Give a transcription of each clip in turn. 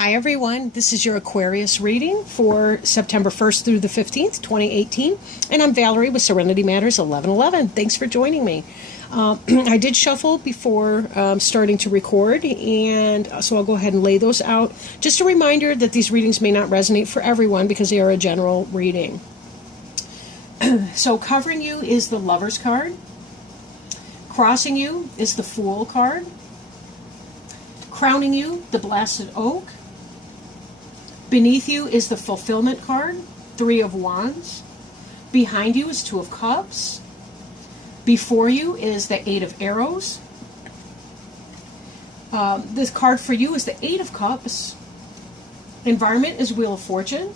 Hi everyone, this is your Aquarius reading for September 1st through the 15th, 2018, and I'm Valerie with Serenity Matters 1111. Thanks for joining me. I did shuffle before starting to record, and so I'll go ahead and lay those out. Just a reminder that these readings may not resonate for everyone because they are a general reading. So covering you is the Lover's card. Crossing you is the Fool card. Crowning you, the Blasted Oak. Beneath you is the Fulfillment card, Three of Wands. Behind you is Two of Cups. Before you is the Eight of Arrows. This card for you is the Eight of Cups. Environment is Wheel of Fortune.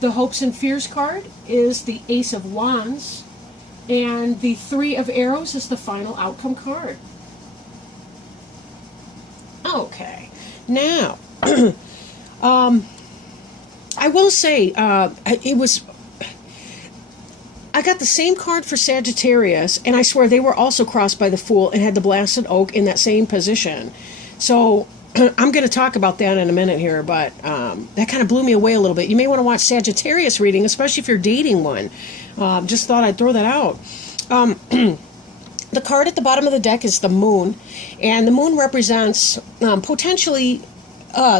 The Hopes and Fears card is the Ace of Wands. And the Three of Arrows is the final outcome card. Okay, now, I will say, I got the same card for Sagittarius, and I swear they were also crossed by the Fool and had the Blasted Oak in that same position. So, I'm going to talk about that in a minute here, but that kind of blew me away a little bit. You may want to watch Sagittarius reading, especially if you're dating one. Just thought I'd throw that out. The card at the bottom of the deck is the Moon, and the Moon represents potentially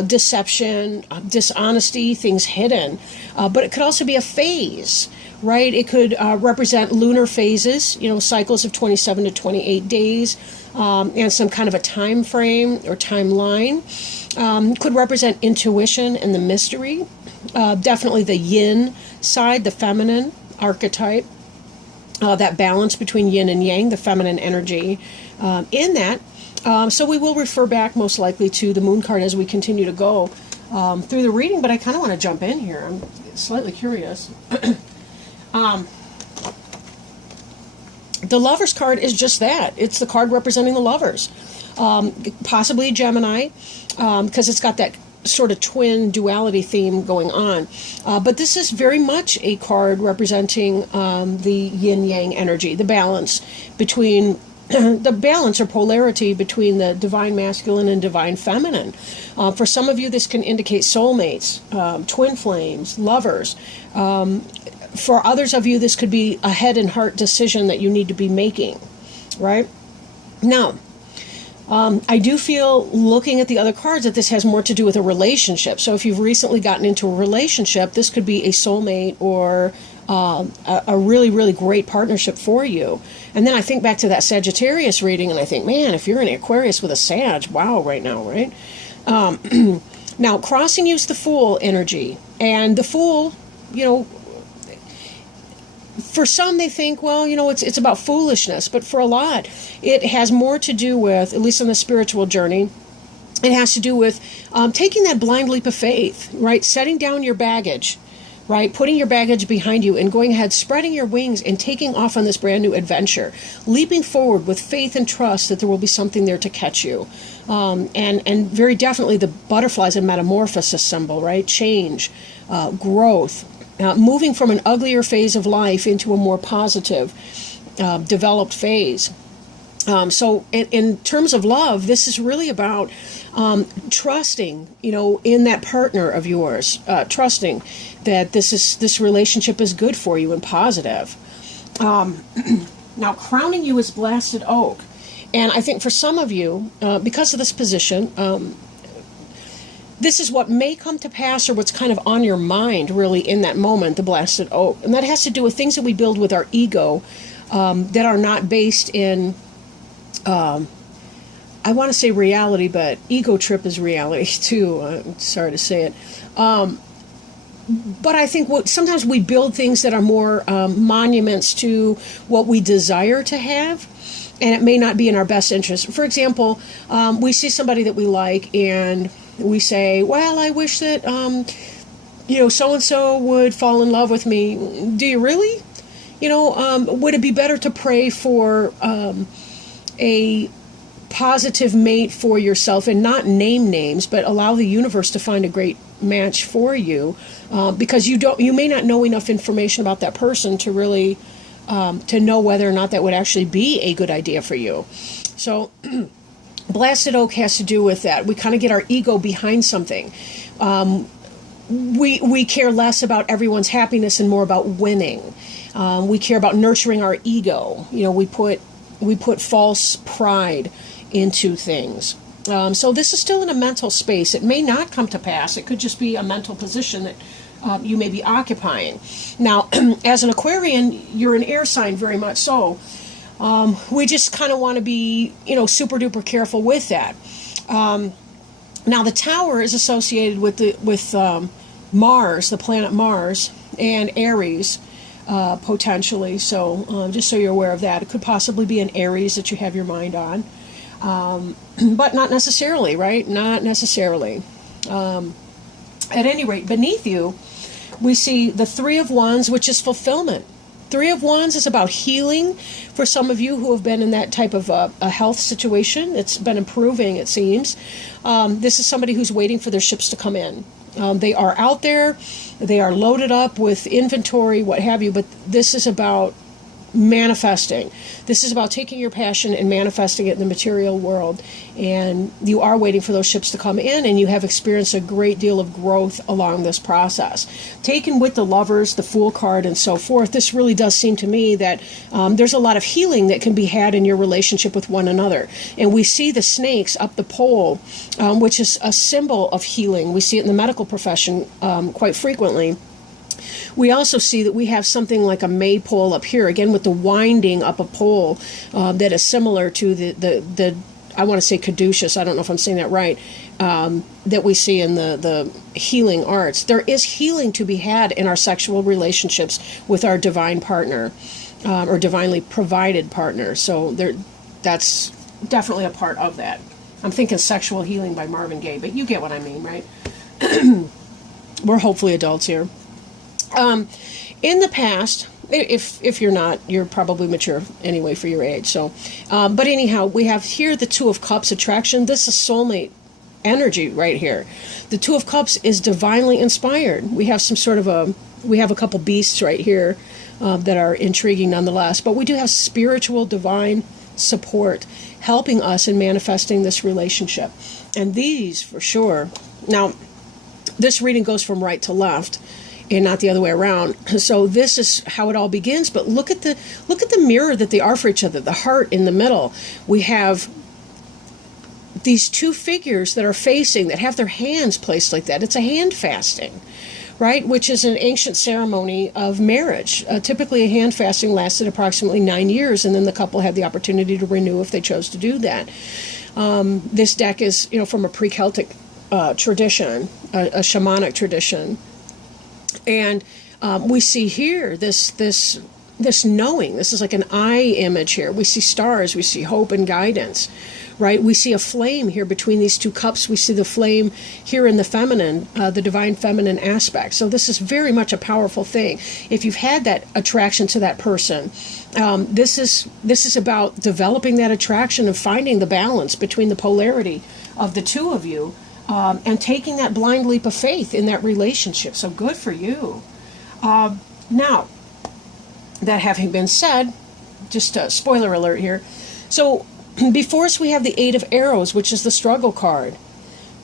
deception, dishonesty, things hidden, but it could also be a phase, right? It could represent lunar phases, cycles of 27 to 28 days, and some kind of a time frame or timeline. Could represent intuition and the mystery, definitely the yin side, the feminine archetype. That balance between yin and yang, the feminine energy in that. So we will refer back most likely to the Moon card as we continue to go through the reading, but I kind of want to jump in here. I'm slightly curious. The Lover's card is just that. It's the card representing the lovers. Possibly a Gemini, because it's got that sort of twin duality theme going on. But this is very much a card representing the yin-yang energy, the balance between the balance or polarity between the divine masculine and divine feminine. For some of you, this can indicate soulmates, twin flames, lovers. For others of you, this could be a head and heart decision that you need to be making, right? Now, I do feel, looking at the other cards, that this has more to do with a relationship. So if you've recently gotten into a relationship, this could be a soulmate or a really, really great partnership for you. And then I think back to that Sagittarius reading, and I think, man, if you're in Aquarius with a Sag, wow, right now, right? Now, crossing you is the Fool energy. And the Fool, for some, they think, well, it's about foolishness. But for a lot, it has more to do with, at least on the spiritual journey, it has to do with taking that blind leap of faith, right? Setting down your baggage, right? Putting your baggage behind you and going ahead, spreading your wings and taking off on this brand new adventure. Leaping forward with faith and trust that there will be something there to catch you. And very definitely the butterflies and metamorphosis symbol, right? Change, growth. Moving from an uglier phase of life into a more positive, developed phase. So in terms of love, this is really about trusting, in that partner of yours, trusting that this relationship is good for you and positive. Now, crowning you is Blasted Oak. And I think for some of you, because of this position, this is what may come to pass, or what's kind of on your mind really in that moment, the Blasted Oak. And that has to do with things that we build with our ego that are not based in, I want to say reality, but ego trip is reality too. I'm sorry to say it. But I think sometimes we build things that are more monuments to what we desire to have, and it may not be in our best interest. For example, we see somebody that we like, and we say, well, I wish that, so-and-so would fall in love with me. Do you really? Would it be better to pray for a positive mate for yourself and not name names, but allow the universe to find a great match for you? Because you may not know enough information about that person to really, to know whether or not that would actually be a good idea for you. So Blasted oak has to do with that. We kind of get our ego behind something. We care less about everyone's happiness and more about winning. We care about nurturing our ego. You know, we put false pride into things. So this is still in a mental space. It may not come to pass. It could just be a mental position that you may be occupying. Now, as an Aquarian, you're an air sign, very much so. We just kind of want to be, you know, super duper careful with that. Now, the tower is associated with Mars, the planet Mars, and Aries, potentially. So just so you're aware of that, it could possibly be an Aries that you have your mind on, but not necessarily, right? Not necessarily. At any rate, beneath you, we see the Three of Wands, which is fulfillment. Three of Wands is about healing for some of you who have been in that type of a health situation. It's been improving, it seems. This is somebody who's waiting for their ships to come in. They are out there. They are loaded up with inventory, what have you, but this is about manifesting. This is about taking your passion and manifesting it in the material world. And you are waiting for those ships to come in, and you have experienced a great deal of growth along this process. Taken with the Lovers, the Fool card, and so forth, this really does seem to me that there's a lot of healing that can be had in your relationship with one another. And we see the snakes up the pole, which is a symbol of healing. We see it in the medical profession quite frequently. We also see that we have something like a maypole up here, again with the winding up a pole that is similar to the I want to say caduceus, I don't know if I'm saying that right, that we see in the healing arts. There is healing to be had in our sexual relationships with our divine partner or divinely provided partner. So that's definitely a part of that. I'm thinking Sexual Healing by Marvin Gaye, but you get what I mean, right? We're hopefully adults here. In the past, if you're not, you're probably mature anyway for your age. So, but anyhow, we have here the Two of Cups attraction. This is soulmate energy right here. The Two of Cups is divinely inspired. We have some sort of we have a couple beasts right here that are intriguing nonetheless. But we do have spiritual divine support helping us in manifesting this relationship. And these, for sure. Now, this reading goes from right to left, and not the other way around. So this is how it all begins. But look at the mirror that they are for each other. The heart in the middle. We have these two figures that are facing, that have their hands placed like that. It's a hand fasting, right? Which is an ancient ceremony of marriage. Typically, a hand fasting lasted approximately 9 years, and then the couple had the opportunity to renew if they chose to do that. This deck is, from a pre-Celtic tradition, a shamanic tradition. And we see here this knowing. This is like an eye image here. We see stars. We see hope and guidance, right? We see a flame here between these two cups. We see the flame here in the feminine, the divine feminine aspect. So this is very much a powerful thing. If you've had that attraction to that person, this is about developing that attraction and finding the balance between the polarity of the two of you. And taking that blind leap of faith in that relationship. So good for you. Now, that having been said, just a spoiler alert here. So before us we have the Eight of Arrows, which is the struggle card,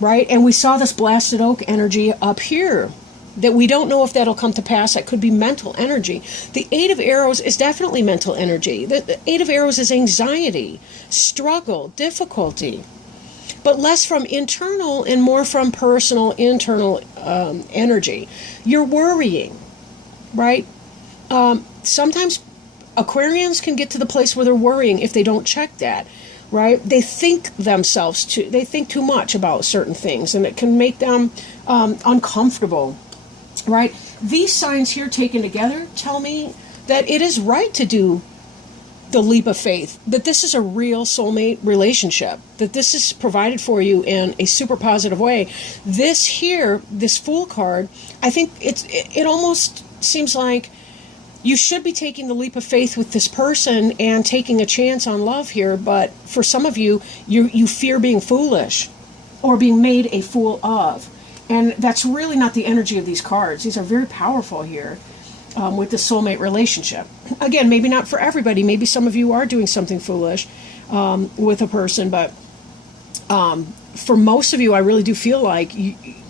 right? And we saw this blasted oak energy up here that we don't know if that'll come to pass. That could be mental energy. The Eight of Arrows is definitely mental energy. The Eight of Arrows is anxiety, struggle, difficulty. But less from internal and more from personal, internal energy. You're worrying, right? Sometimes Aquarians can get to the place where they're worrying if they don't check that, right? They think they think too much about certain things, and it can make them uncomfortable, right? These signs here taken together tell me that it is right to do the leap of faith, that this is a real soulmate relationship, that this is provided for you in a super positive way. This here, this Fool card, I think it almost seems like you should be taking the leap of faith with this person and taking a chance on love here, but for some of you, you fear being foolish or being made a fool of. And that's really not the energy of these cards. These are very powerful here. With the soulmate relationship. Again, maybe not for everybody. Maybe some of you are doing something foolish with a person, but For most of you, I really do feel like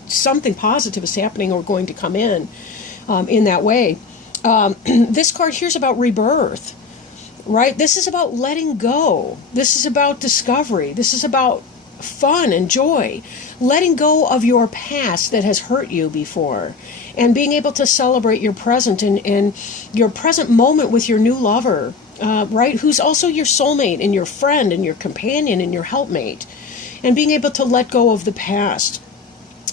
something positive is happening or going to come in that way. This card here is about rebirth, right? This is about letting go. This is about discovery. This is about fun and joy, letting go of your past that has hurt you before, and being able to celebrate your present and your present moment with your new lover, right? Who's also your soulmate and your friend and your companion and your helpmate, and being able to let go of the past.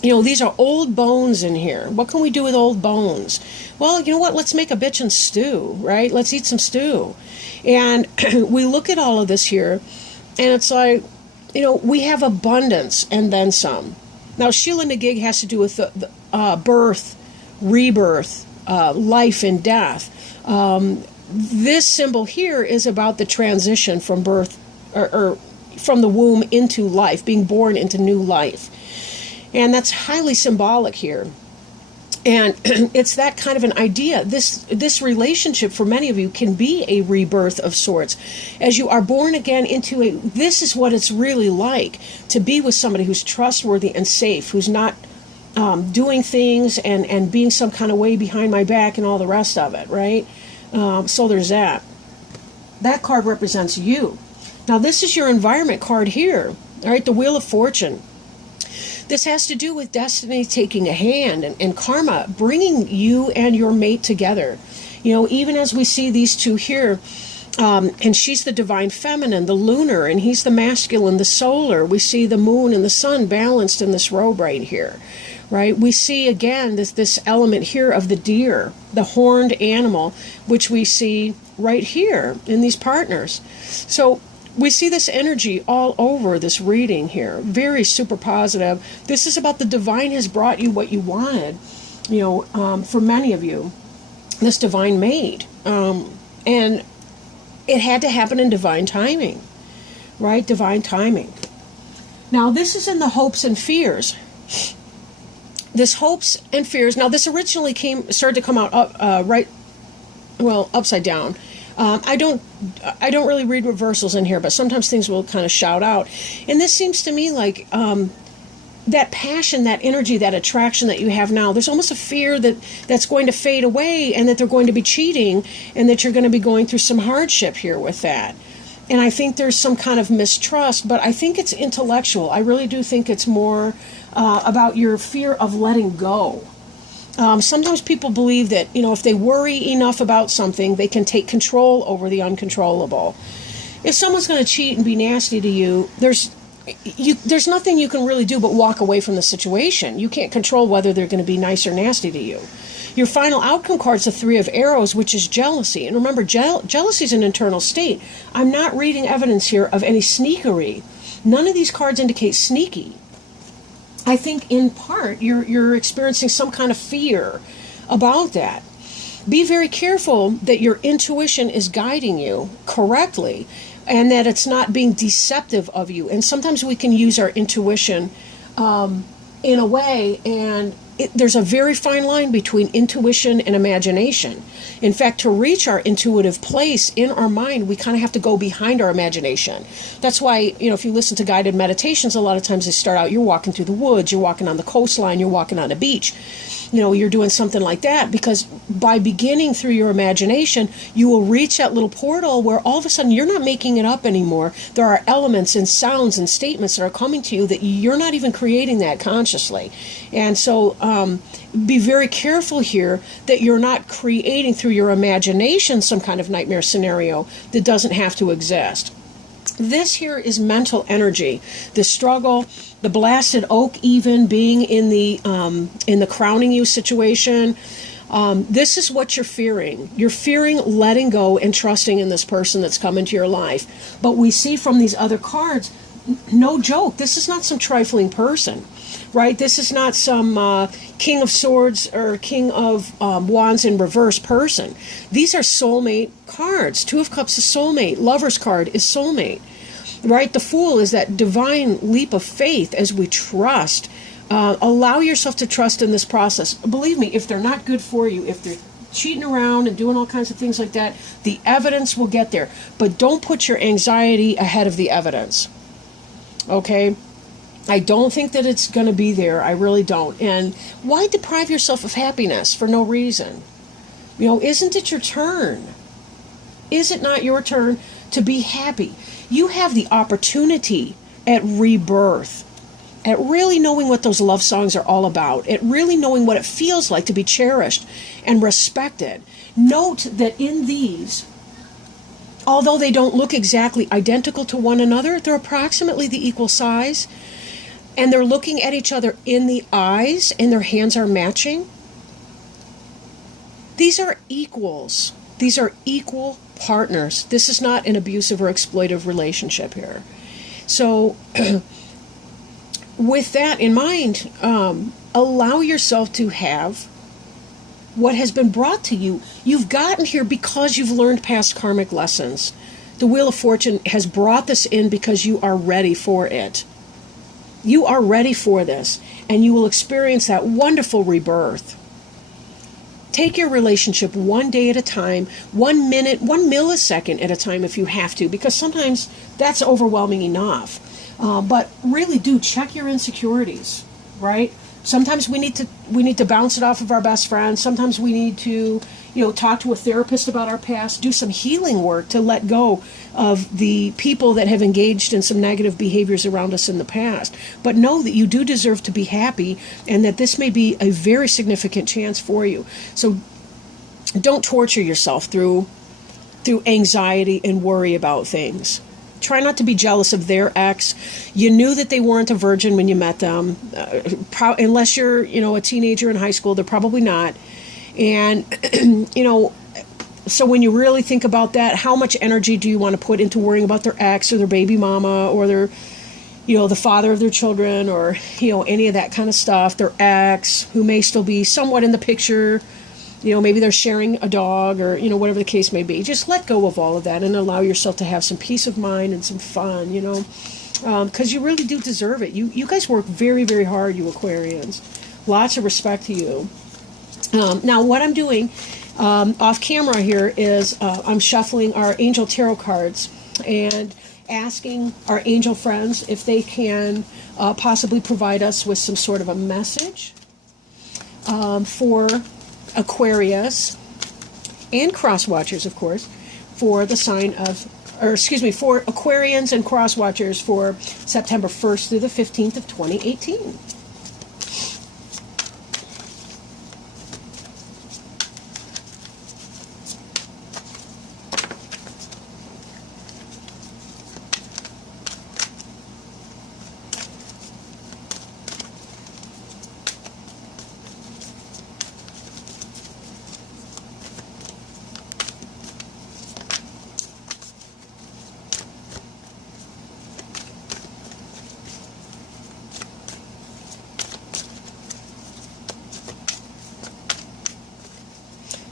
You know, these are old bones in here. What can we do with old bones? Well, you know what? Let's make a bitchin' stew, right? Let's eat some stew. And we look at all of this here, and it's like, you know, we have abundance and then some. Now, Sheila Nagig has to do with the birth, rebirth, life and death. This symbol here is about the transition from birth, or from the womb into life, being born into new life. And that's highly symbolic here. And it's that kind of an idea. This relationship for many of you can be a rebirth of sorts. As you are born again into this is what it's really like to be with somebody who's trustworthy and safe, who's not doing things and being some kind of way behind my back and all the rest of it, right? So there's that. That card represents you. Now this is your environment card here, all right? The Wheel of Fortune. This has to do with destiny taking a hand and karma bringing you and your mate together. You know, even as we see these two here, and she's the divine feminine, the lunar, and he's the masculine, the solar. We see the moon and the sun balanced in this robe right here, right? We see again this element here of the deer, the horned animal, which we see right here in these partners. So we see this energy all over this reading here. Very super positive. This is about the divine has brought you what you wanted, you know, for many of you, this divine mate. And it had to happen in divine timing, right? Divine timing. Now, this is in the hopes and fears. This hopes and fears. Now, this originally started to come out upside down. I don't really read reversals in here, but sometimes things will kind of shout out. And this seems to me like that passion, that energy, that attraction that you have now, there's almost a fear that's going to fade away and that they're going to be cheating and that you're going to be going through some hardship here with that. And I think there's some kind of mistrust, but I think it's intellectual. I really do think it's more about your fear of letting go. Sometimes people believe that, you know, if they worry enough about something, they can take control over the uncontrollable. If someone's going to cheat and be nasty to you, there's nothing you can really do but walk away from the situation. You can't control whether they're going to be nice or nasty to you. Your final outcome card is the Three of Arrows, which is jealousy. And remember, jealousy is an internal state. I'm not reading evidence here of any sneakery. None of these cards indicate sneaky. I think in part you're experiencing some kind of fear about that. Be very careful that your intuition is guiding you correctly and that it's not being deceptive of you. And sometimes we can use our intuition in a way, and there's a very fine line between intuition and imagination. In fact, to reach our intuitive place in our mind, we kind of have to go behind our imagination. That's why, you know, if you listen to guided meditations, a lot of times they start out, you're walking through the woods, you're walking on the coastline, you're walking on a beach. You know, you're doing something like that because by beginning through your imagination, you will reach that little portal where all of a sudden you're not making it up anymore. There are elements and sounds and statements that are coming to you that you're not even creating that consciously. And so be very careful here that you're not creating through your imagination some kind of nightmare scenario that doesn't have to exist. This here is mental energy, the struggle, the blasted oak even being in the crowning you situation. This is what you're fearing. You're fearing letting go and trusting in this person that's come into your life. But we see from these other cards, no joke, this is not some trifling person, right? This is not some King of Swords or King of Wands in reverse person. These are soulmate cards. Two of Cups is soulmate. Lover's card is soulmate, right? The Fool is that divine leap of faith as we trust. Allow yourself to trust in this process. Believe me, if they're not good for you, if they're cheating around and doing all kinds of things like that, the evidence will get there. But don't put your anxiety ahead of the evidence. Okay? I don't think that it's going to be there. I really don't. And why deprive yourself of happiness for no reason? Isn't it your turn? Is it not your turn to be happy? You have the opportunity at rebirth, at really knowing what those love songs are all about, at really knowing what it feels like to be cherished and respected. Note that in these, although they don't look exactly identical to one another, they're approximately the equal size, and they're looking at each other in the eyes, and their hands are matching. These are equals. These are equal partners. This is not an abusive or exploitive relationship here. So, with that in mind, allow yourself to have what has been brought to you. You've gotten here because you've learned past karmic lessons. The Wheel of Fortune has brought this in because you are ready for it. You are ready for this, and you will experience that wonderful rebirth. Take your relationship one day at a time, 1 minute, 1 millisecond at a time if you have to, because sometimes that's overwhelming enough. But really do check your insecurities, right? Sometimes we need to bounce it off of our best friend. Sometimes we need to, talk to a therapist about our past, do some healing work to let go of the people that have engaged in some negative behaviors around us in the past. But know that you do deserve to be happy, and that this may be a very significant chance for you. So don't torture yourself through anxiety and worry about things. Try not to be jealous of their ex. You knew that they weren't a virgin when you met them. Unless you're, a teenager in high school, they're probably not. And, so when you really think about that, how much energy do you want to put into worrying about their ex or their baby mama or their, the father of their children, or, any of that kind of stuff, their ex, who may still be somewhat in the picture. Maybe they're sharing a dog, or, whatever the case may be. Just let go of all of that and allow yourself to have some peace of mind and some fun, because you really do deserve it. You guys work very, very hard, you Aquarians. Lots of respect to you. Now, what I'm doing off camera here is I'm shuffling our angel tarot cards and asking our angel friends if they can possibly provide us with some sort of a message for Aquarius and cross watchers, of course, for the sign of, for Aquarians and cross watchers for September 1st through the 15th of 2018.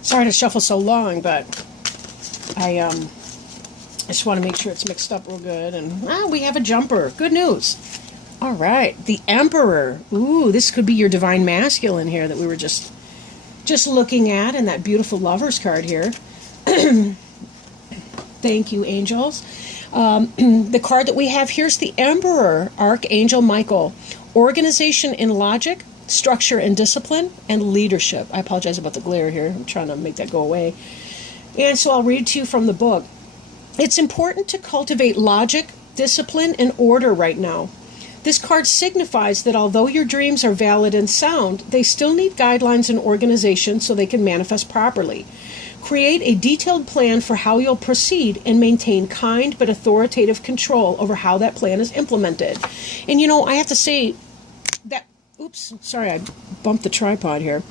Sorry to shuffle so long, but I just want to make sure it's mixed up real good. And we have a jumper. Good news. All right, the Emperor. Ooh, this could be your divine masculine here that we were just looking at, and that beautiful Lover's card here. Thank you, angels. The card that we have here is the Emperor, Archangel Michael. Organization and logic, structure and discipline, and leadership. I apologize about the glare here. I'm trying to make that go away. And so I'll read to you from the book. It's important to cultivate logic, discipline, and order right now. This card signifies that although your dreams are valid and sound, they still need guidelines and organization so they can manifest properly. Create a detailed plan for how you'll proceed and maintain kind but authoritative control over how that plan is implemented. And I have to say that, oops, sorry, I bumped the tripod here.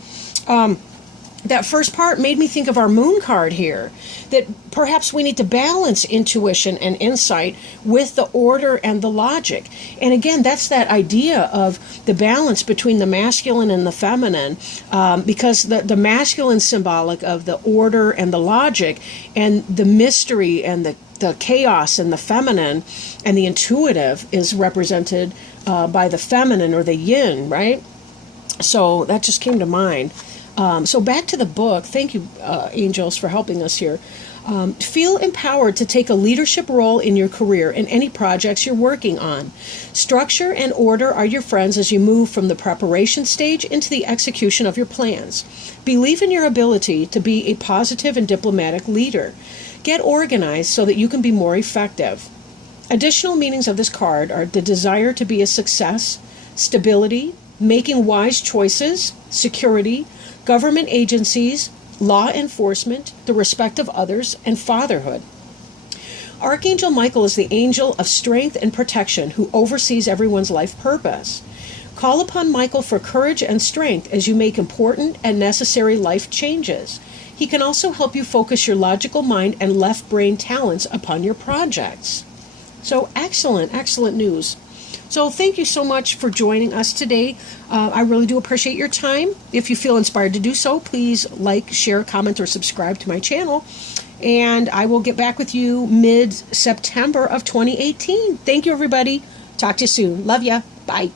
That first part made me think of our moon card here, that perhaps we need to balance intuition and insight with the order and the logic. And again, that's that idea of the balance between the masculine and the feminine, because the masculine symbolic of the order and the logic, and the mystery and the chaos and the feminine and the intuitive is represented by the feminine, or the yin, right? So that just came to mind. So back to the book. Thank you, angels, for helping us here. Feel empowered to take a leadership role in your career and any projects you're working on. Structure and order are your friends as you move from the preparation stage into the execution of your plans. Believe in your ability to be a positive and diplomatic leader. Get organized so that you can be more effective. Additional meanings of this card are the desire to be a success, stability, making wise choices, security, government agencies, law enforcement, the respect of others, and fatherhood. Archangel Michael is the angel of strength and protection who oversees everyone's life purpose. Call upon Michael for courage and strength as you make important and necessary life changes. He can also help you focus your logical mind and left brain talents upon your projects. So excellent news. So thank you so much for joining us today. I really do appreciate your time. If you feel inspired to do so, please like, share, comment, or subscribe to my channel. And I will get back with you mid-September of 2018. Thank you, everybody. Talk to you soon. Love ya. Bye.